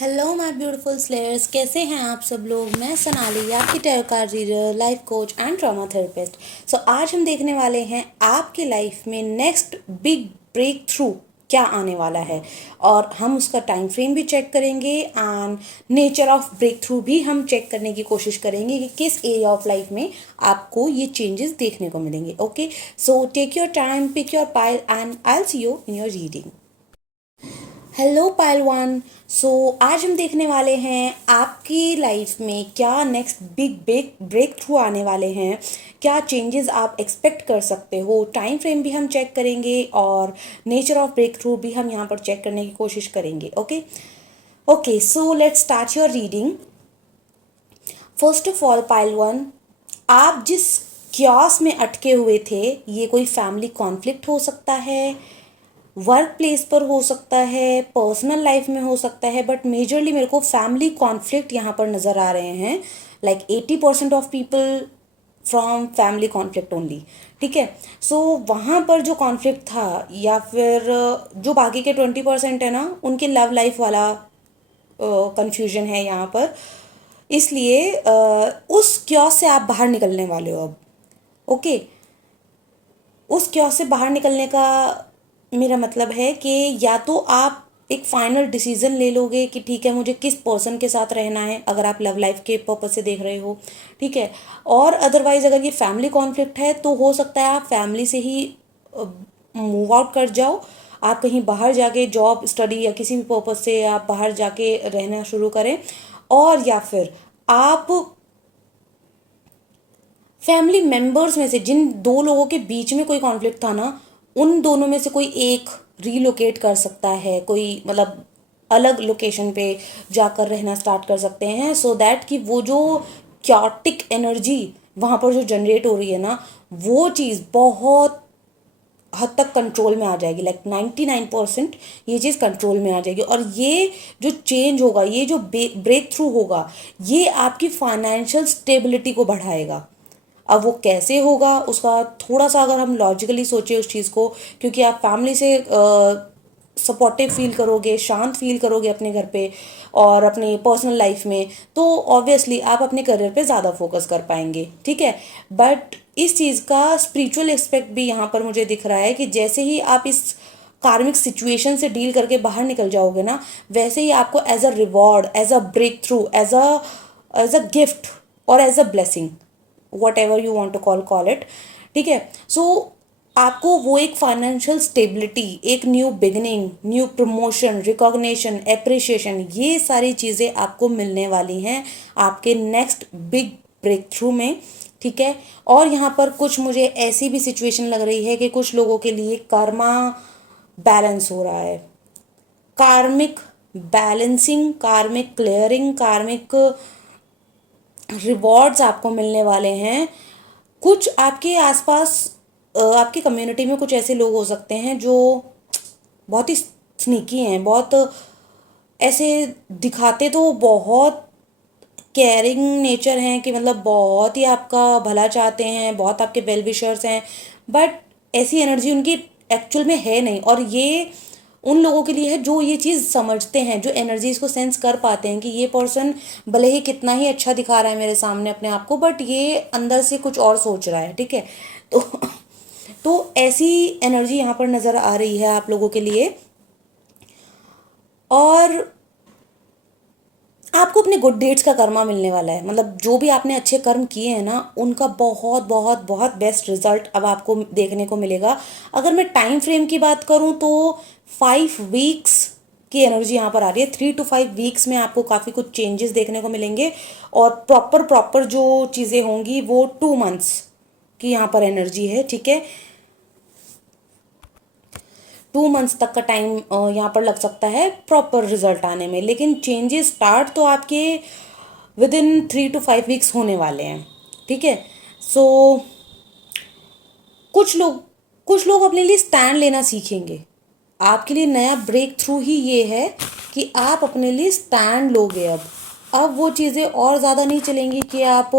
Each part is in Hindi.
हेलो माय ब्यूटीफुल स्लेयर्स, कैसे हैं आप सब लोग। मैं सोनाली, आपकी tarot card reader, life coach and trauma therapist. आज हम देखने वाले हैं आपकी लाइफ में नेक्स्ट बिग ब्रेक थ्रू क्या आने वाला है, और हम उसका टाइम फ्रेम भी चेक करेंगे and nature of breakthrough भी हम चेक करने की कोशिश करेंगे कि किस एरिया ऑफ लाइफ में आपको ये चेंजेस देखने को मिलेंगे। Okay, so take your time, pick your pile and I will see you in your reading. Hello pile one. आज हम देखने वाले हैं आपकी लाइफ में क्या next big big breakthrough आने वाले हैं, क्या चेंजेस आप एक्सपेक्ट कर सकते हो। टाइम फ्रेम भी हम चेक करेंगे और नेचर ऑफ ब्रेक थ्रू भी हम यहाँ पर चेक करने की कोशिश करेंगे। Okay okay, so let's start your reading. First of all pile one, आप जिस क्यास में अटके हुए थे, ये कोई फैमिली कॉन्फ्लिक्ट हो सकता है, वर्क प्लेस पर हो सकता है, पर्सनल लाइफ में हो सकता है, बट मेजरली मेरे को फैमिली कॉन्फ्लिक्ट यहाँ पर नज़र आ रहे हैं। Like 80% of people from family conflict only. ठीक है, वहाँ पर जो कॉन्फ्लिक्ट था, या फिर जो बाकी के 20% है ना, उनके लव लाइफ वाला कंफ्यूजन है यहाँ पर। इसलिए उस क्योस से आप बाहर निकलने वाले हो अब। ओके, उस क्योस से बाहर निकलने का मेरा मतलब है कि या तो आप एक फाइनल डिसीजन ले लोगे कि ठीक है, मुझे किस पर्सन के साथ रहना है, अगर आप लव लाइफ के पर्पज से देख रहे हो। ठीक है, और अदरवाइज अगर ये फैमिली कॉन्फ्लिक्ट है तो हो सकता है आप फैमिली से ही मूव आउट कर जाओ, आप कहीं बाहर जाके जॉब स्टडी या किसी भी पर्पज से आप बाहर जाके रहना शुरू करें, और या फिर आप फैमिली मेंबर्स में से जिन दो लोगों के बीच में कोई कॉन्फ्लिक्ट था ना, उन दोनों में से कोई एक रीलोकेट कर सकता है, कोई मतलब अलग लोकेशन पे जाकर रहना स्टार्ट कर सकते हैं, सो दैट कि वो जो क्याटिक एनर्जी वहाँ पर जो जनरेट हो रही है ना, वो चीज़ बहुत हद तक कंट्रोल में आ जाएगी। लाइक 99% ये चीज़ कंट्रोल में आ जाएगी, और ये जो चेंज होगा, ये जो ब्रेक थ्रू होगा, ये आपकी फाइनेंशियल स्टेबिलिटी को बढ़ाएगा। अब वो कैसे होगा उसका थोड़ा सा अगर हम लॉजिकली सोचें उस चीज़ को, क्योंकि आप फैमिली से सपोर्टिव फील करोगे, शांत फील करोगे अपने घर पे और अपने पर्सनल लाइफ में, तो ऑब्वियसली आप अपने करियर पे ज़्यादा फोकस कर पाएंगे। ठीक है, बट इस चीज़ का स्पिरिचुअल एस्पेक्ट भी यहाँ पर मुझे दिख रहा है कि जैसे ही आप इस कार्मिक सिचुएशन से डील करके बाहर निकल जाओगे ना, वैसे ही आपको as a reward, as a breakthrough, as a gift और as a blessing, whatever you want to call it. ठीक है, आपको वो एक फाइनेंशियल स्टेबिलिटी, एक new beginning, new promotion, recognition, appreciation, ये सारी चीज़ें आपको मिलने वाली हैं आपके नेक्स्ट बिग ब्रेक थ्रू में। ठीक है, और यहाँ पर कुछ मुझे ऐसी भी सिचुएशन लग रही है कि कुछ लोगों के लिए कर्मा बैलेंस हो रहा है, कार्मिक बैलेंसिंग, कार्मिक क्लियरिंग, कार्मिक रिवॉर्ड्स आपको मिलने वाले हैं। कुछ आपके आसपास आपकी कम्युनिटी में कुछ ऐसे लोग हो सकते हैं जो बहुत ही स्नीकी हैं, बहुत ऐसे दिखाते तो बहुत केयरिंग नेचर हैं कि मतलब बहुत ही आपका भला चाहते हैं, बहुत आपके वेल विशर्स हैं, बट ऐसी एनर्जी उनकी एक्चुअल में है नहीं। और ये उन लोगों के लिए है जो ये चीज़ समझते हैं, जो एनर्जीज को सेंस कर पाते हैं कि ये पर्सन भले ही कितना ही अच्छा दिखा रहा है मेरे सामने अपने आप को, बट ये अंदर से कुछ और सोच रहा है। ठीक है, तो ऐसी एनर्जी यहाँ पर नज़र आ रही है आप लोगों के लिए। और आपको अपने गुड डेट्स का कर्मा मिलने वाला है, मतलब जो भी आपने अच्छे कर्म किए हैं ना, उनका बहुत बहुत बहुत बेस्ट रिजल्ट अब आपको देखने को मिलेगा। अगर मैं टाइम फ्रेम की बात करूं तो 5 वीक्स की एनर्जी यहाँ पर आ रही है। 3 to 5 वीक्स में आपको काफ़ी कुछ चेंजेस देखने को मिलेंगे, और प्रॉपर प्रॉपर जो चीज़ें होंगी वो 2 मंथ्स की यहाँ पर एनर्जी है। ठीक है, 2 मंथ्स तक का टाइम यहाँ पर लग सकता है प्रॉपर रिजल्ट आने में, लेकिन चेंजेस स्टार्ट तो आपके विद इन 3 to 5 वीक्स होने वाले हैं। ठीक है, सो कुछ लोग कुछ लोग अपने लिए स्टैंड लेना सीखेंगे। आपके लिए नया ब्रेक थ्रू ही ये है कि आप अपने लिए स्टैंड लोगे। अब वो चीज़ें और ज़्यादा नहीं चलेंगी कि आप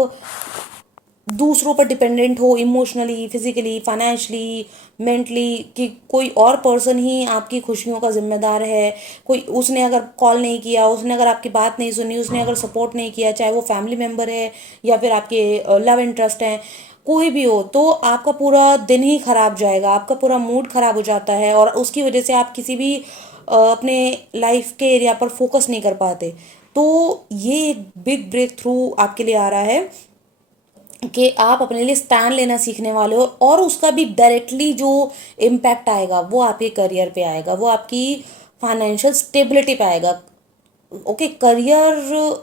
दूसरों पर डिपेंडेंट हो, इमोशनली, फिजिकली, फाइनेंशियली, मेंटली, कि कोई और पर्सन ही आपकी खुशियों का जिम्मेदार है। कोई उसने अगर कॉल नहीं किया, उसने अगर आपकी बात नहीं सुनी, उसने अगर सपोर्ट नहीं किया, चाहे वो फैमिली मेम्बर है या फिर आपके लव इंटरेस्ट हैं, कोई भी हो, तो आपका पूरा दिन ही खराब जाएगा, आपका पूरा मूड खराब हो जाता है और उसकी वजह से आप किसी भी अपने लाइफ के एरिया पर फोकस नहीं कर पाते। तो ये एक बिग ब्रेक थ्रू आपके लिए आ रहा है कि आप अपने लिए स्टैंड लेना सीखने वाले हो, और उसका भी डायरेक्टली जो इम्पैक्ट आएगा वो आपके करियर पे आएगा, वो आपकी फाइनेंशियल स्टेबिलिटी पे आएगा। ओके, करियर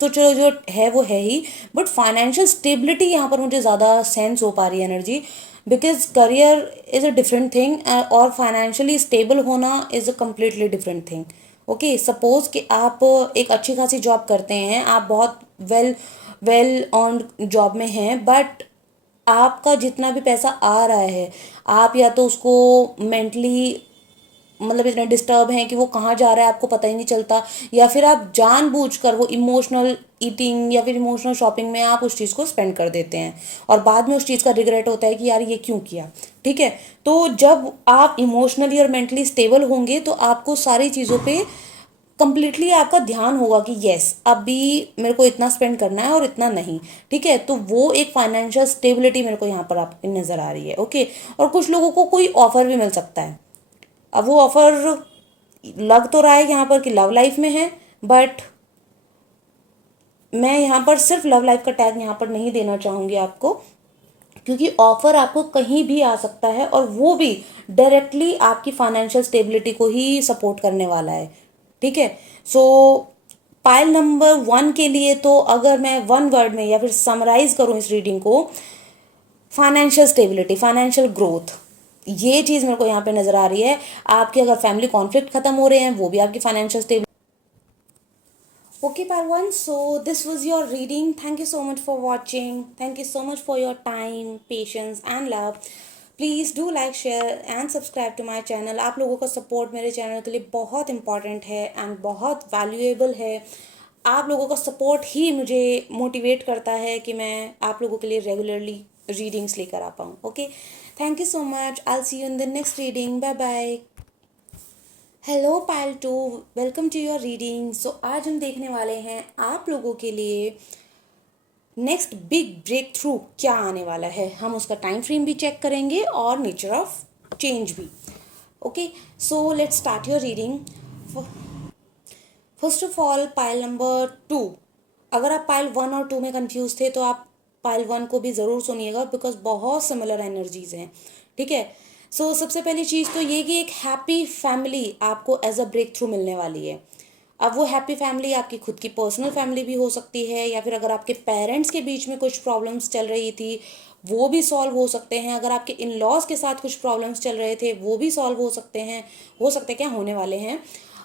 तो चलो जो है वो है ही, बट फाइनेंशियल स्टेबिलिटी यहाँ पर मुझे ज़्यादा सेंस हो पा रही है energy, because career is a different thing और फाइनेंशियली स्टेबल होना is a completely different thing. Okay, suppose कि आप एक अच्छी खासी जॉब करते हैं, आप बहुत वेल अर्न जॉब में हैं, बट आपका जितना भी पैसा आ रहा है, आप या तो उसको मेंटली मतलब इतने डिस्टर्ब हैं कि वो कहाँ जा रहा है आपको पता ही नहीं चलता, या फिर आप जानबूझकर वो इमोशनल ईटिंग या फिर इमोशनल शॉपिंग में आप उस चीज़ को स्पेंड कर देते हैं और बाद में उस चीज़ का रिग्रेट होता है कि यार ये क्यों किया। ठीक है, तो जब आप इमोशनली और मेंटली स्टेबल होंगे तो आपको सारी चीज़ों पे कंप्लीटली आपका ध्यान होगा कि यस अभी मेरे को इतना स्पेंड करना है और इतना नहीं। ठीक है, तो वो एक फाइनेंशियल स्टेबिलिटी मेरे को यहाँ पर आप नज़र आ रही है। ओके, और कुछ लोगों को कोई ऑफर भी मिल सकता है। अब वो ऑफर लग तो रहा है यहाँ पर कि लव लाइफ में है, बट मैं यहाँ पर सिर्फ लव लाइफ का टैग यहाँ पर नहीं देना चाहूँगी आपको, क्योंकि ऑफर आपको कहीं भी आ सकता है और वो भी डायरेक्टली आपकी फाइनेंशियल स्टेबिलिटी को ही सपोर्ट करने वाला है। ठीक है, सो पाइल नंबर 1 के लिए तो अगर मैं वन वर्ड में या फिर समराइज करूँ इस रीडिंग को, फाइनेंशियल स्टेबिलिटी, फाइनेंशियल ग्रोथ, ये चीज़ मेरे को यहाँ पे नज़र आ रही है। आपके अगर फैमिली कॉन्फ्लिक्ट खत्म हो रहे हैं वो भी आपकी financial stability. Okay, Parwan, so this was your reading. Thank you so much for watching. Thank you so much for your time, patience and love. Please do like, share and subscribe to my channel. आप लोगों का सपोर्ट मेरे चैनल के लिए बहुत इंपॉर्टेंट है एंड बहुत वैल्यूएबल है। आप लोगों का सपोर्ट ही मुझे मोटिवेट करता है कि मैं आप लोगों के लिए रेगुलरली रीडिंग्स लेकर आ पाऊँ। Okay, thank you so much. I will see you in the next reading. Bye bye. Hello Payal 2, welcome to your reading. So आज हम देखने वाले हैं आप लोगों के लिए नेक्स्ट बिग ब्रेक थ्रू क्या आने वाला है। हम उसका टाइम फ्रेम भी चेक करेंगे और नेचर ऑफ चेंज भी। Okay, so let's start your reading. First of all pile number 2, अगर आप पाइल 1 और 2 में कंफ्यूज थे तो आप पाइल 1 को भी ज़रूर सुनिएगा, बिकॉज बहुत सिमिलर एनर्जीज हैं। ठीक है, सो सबसे पहली चीज़ तो ये कि एक हैप्पी फैमिली आपको एज अ ब्रेक थ्रू मिलने वाली है। अब वो हैप्पी फैमिली आपकी खुद की पर्सनल फैमिली भी हो सकती है, या फिर अगर आपके पेरेंट्स के बीच में कुछ प्रॉब्लम्स चल रही थी वो भी सॉल्व हो सकते हैं। अगर आपके इन लॉज के साथ कुछ प्रॉब्लम्स चल रहे थे वो भी सॉल्व हो सकते हैं, हो सकते हैं क्या होने वाले हैं।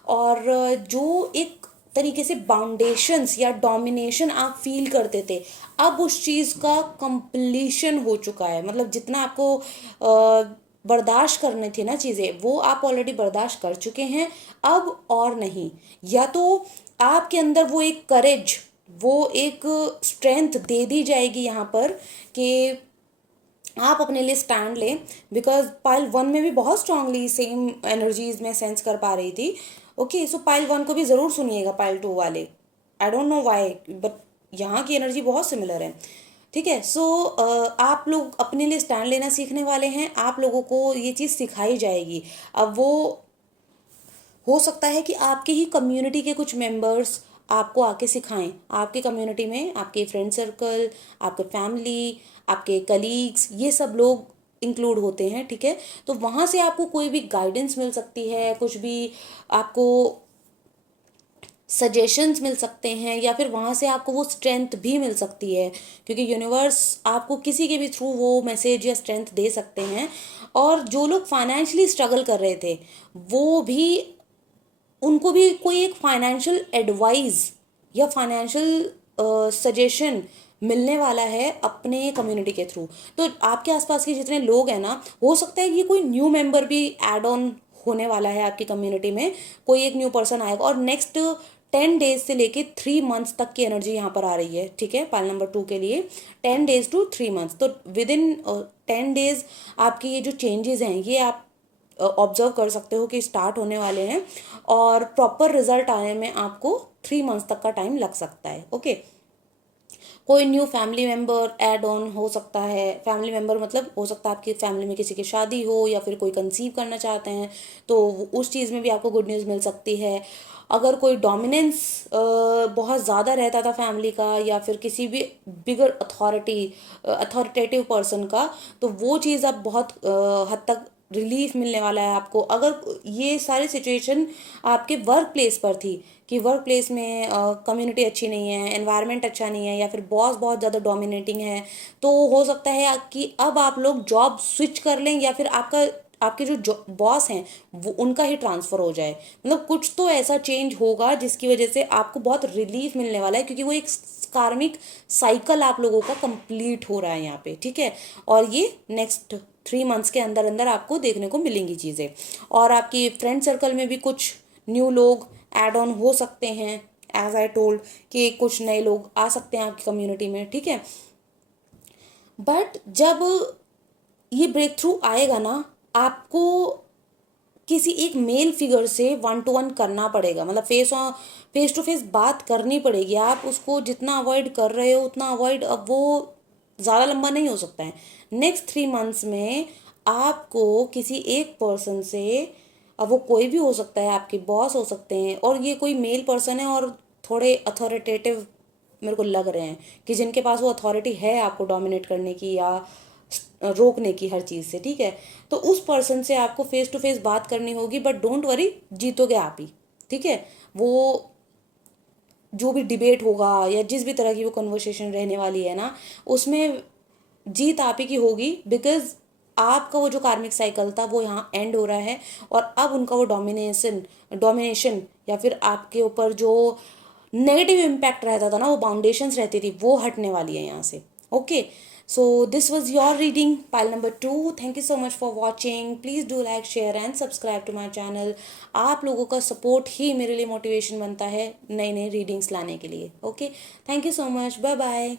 और जो एक तरीके से बाउंडेशंस या डोमिनेशन आप फील करते थे, अब उस चीज़ का कंप्लीशन हो चुका है। मतलब जितना आपको बर्दाश्त करने थे ना चीज़ें, वो आप ऑलरेडी बर्दाश्त कर चुके हैं, अब और नहीं। या तो आपके अंदर वो एक करेज, वो एक स्ट्रेंथ दे दी जाएगी यहाँ पर कि आप अपने लिए स्टैंड लें, बिकॉज पाइल 1 में भी बहुत स्ट्रांगली सेम एनर्जीज में सेंस कर पा रही थी। ओके, सो पाइल 1 को भी ज़रूर सुनिएगा पाइल 2 वाले। I don't know why, but यहाँ की एनर्जी बहुत सिमिलर है। ठीक है, सो आप लोग अपने लिए स्टैंड लेना सीखने वाले हैं, आप लोगों को ये चीज़ सिखाई जाएगी। अब वो हो सकता है कि आपके ही कम्युनिटी के कुछ मेंबर्स आपको आके सिखाएं। आपके कम्युनिटी में आपके फ्रेंड सर्कल, आपके फैमिली, आपके कलीग्स, ये सब लोग इंक्लूड होते हैं। ठीक है, तो वहाँ से आपको कोई भी गाइडेंस मिल सकती है, कुछ भी आपको सजेशंस मिल सकते हैं, या फिर वहाँ से आपको वो स्ट्रेंथ भी मिल सकती है, क्योंकि यूनिवर्स आपको किसी के भी थ्रू वो मैसेज या स्ट्रेंथ दे सकते हैं। और जो लोग फाइनेंशियली स्ट्रगल कर रहे थे वो भी, उनको भी कोई एक फाइनेंशियल एडवाइस या फाइनेंशियल सजेशन मिलने वाला है अपने कम्युनिटी के थ्रू। तो आपके आसपास के जितने लोग हैं ना, हो सकता है कि कोई न्यू मेंबर भी ऐड ऑन होने वाला है आपकी कम्युनिटी में, कोई एक न्यू पर्सन आएगा और नेक्स्ट 10 डेज से लेके 3 मंथ्स तक की एनर्जी यहाँ पर आ रही है, ठीक है, पाइल नंबर 2 के लिए 10 डेज to 3 मंथ्स। तो विद इन 10 डेज आपके ये जो चेंजेस हैं ये आप ऑब्जर्व कर सकते हो कि स्टार्ट होने वाले हैं, और प्रॉपर रिजल्ट आने में आपको 3 मंथ्स तक का टाइम लग सकता है। ओके, कोई new family member add on हो सकता है। फैमिली मेम्बर मतलब हो सकता है आपकी फैमिली में किसी की शादी हो, या फिर कोई कंसीव करना चाहते हैं तो उस चीज़ में भी आपको गुड न्यूज़ मिल सकती है। अगर कोई डोमिनेंस बहुत ज़्यादा रहता था फैमिली का, या फिर किसी भी बिगर अथॉरिटेटिव पर्सन का, तो वो चीज़ अब बहुत हद तक रिलीफ मिलने वाला है आपको। अगर ये सारी सिचुएशन आपके वर्क प्लेस पर थी कि वर्क प्लेस में कम्युनिटी अच्छी नहीं है, एनवायरनमेंट अच्छा नहीं है, या फिर बॉस बहुत ज़्यादा डोमिनेटिंग है, तो हो सकता है कि अब आप लोग जॉब स्विच कर लें, या फिर आपके जो बॉस हैं वो उनका ही ट्रांसफ़र हो जाए। मतलब कुछ तो ऐसा चेंज होगा जिसकी वजह से आपको बहुत रिलीफ मिलने वाला है, क्योंकि वो एक कार्मिक साइकिल आप लोगों का कंप्लीट हो रहा है यहाँ पे, ठीक है। और ये नेक्स्ट 3 मंथ्स के अंदर अंदर आपको देखने को मिलेंगी चीज़ें। और आपकी फ्रेंड सर्कल में भी कुछ न्यू लोग ऐड ऑन हो सकते हैं, एज आई टोल्ड कि कुछ नए लोग आ सकते हैं आपकी कम्युनिटी में, ठीक है। बट जब ये ब्रेक थ्रू आएगा ना, आपको किसी एक मेल फिगर से 1 to 1 करना पड़ेगा, मतलब फेस टू फेस बात करनी पड़ेगी। आप उसको जितना अवॉइड कर रहे हो उतना अवॉइड, अब वो ज़्यादा लंबा नहीं हो सकता है। नेक्स्ट 3 मंथ्स में आपको किसी एक पर्सन से, अब वो कोई भी हो सकता है, आपके बॉस हो सकते हैं, और ये कोई मेल पर्सन है और थोड़े अथॉरिटेटिव मेरे को लग रहे हैं कि जिनके पास वो अथॉरिटी है आपको डोमिनेट करने की या रोकने की हर चीज़ से, ठीक है। तो उस पर्सन से आपको फेस टू फेस बात करनी होगी, बट डोंट वरी, जीतोगे आप ही, ठीक है। वो जो भी डिबेट होगा या जिस भी तरह की वो कन्वर्सेशन रहने वाली है ना, उसमें जीत आप ही की होगी, बिकॉज आपका वो जो कार्मिक साइकिल था वो यहाँ एंड हो रहा है, और अब उनका वो डोमिनेशन या फिर आपके ऊपर जो नेगेटिव इम्पैक्ट रहता था ना, वो बाउंडेशंस रहती थी, वो हटने वाली है यहाँ से। Okay, so this was your reading pile number 2। Thank you so much for watching. Please do like, share and subscribe to my channel. आप लोगों का सपोर्ट ही मेरे लिए मोटिवेशन बनता है नई नई रीडिंग्स लाने के लिए। Okay, thank you so much, bye bye.